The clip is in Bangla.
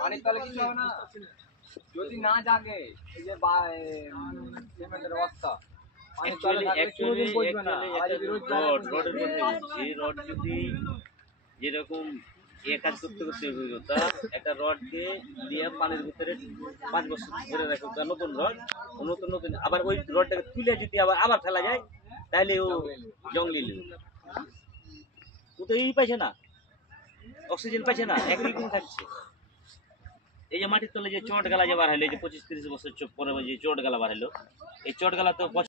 পানির তলে কিছু হবে না যদি না জাগে এই যে সিমেন্টের বস্তা যেরকম কাজ করতে করতে অভিজ্ঞতা একটা রড দিয়ে পানির ভিতরে 5 বছর ধরে রাখে নতুন রড নতুন নতুন আবার ওই রডটাকে তুলে যদি আবার ফেলা যায় তাহলে ও জঙ্গলি ও তো এই পাইছে না অক্সিজেন পাইছে না একরকম থাকছে। এই যে মাটির তলে যে চট গালা যে বার হলো এই যে 25-30 বছর পরে যে চট গালা বার হলো এই চট গালা তো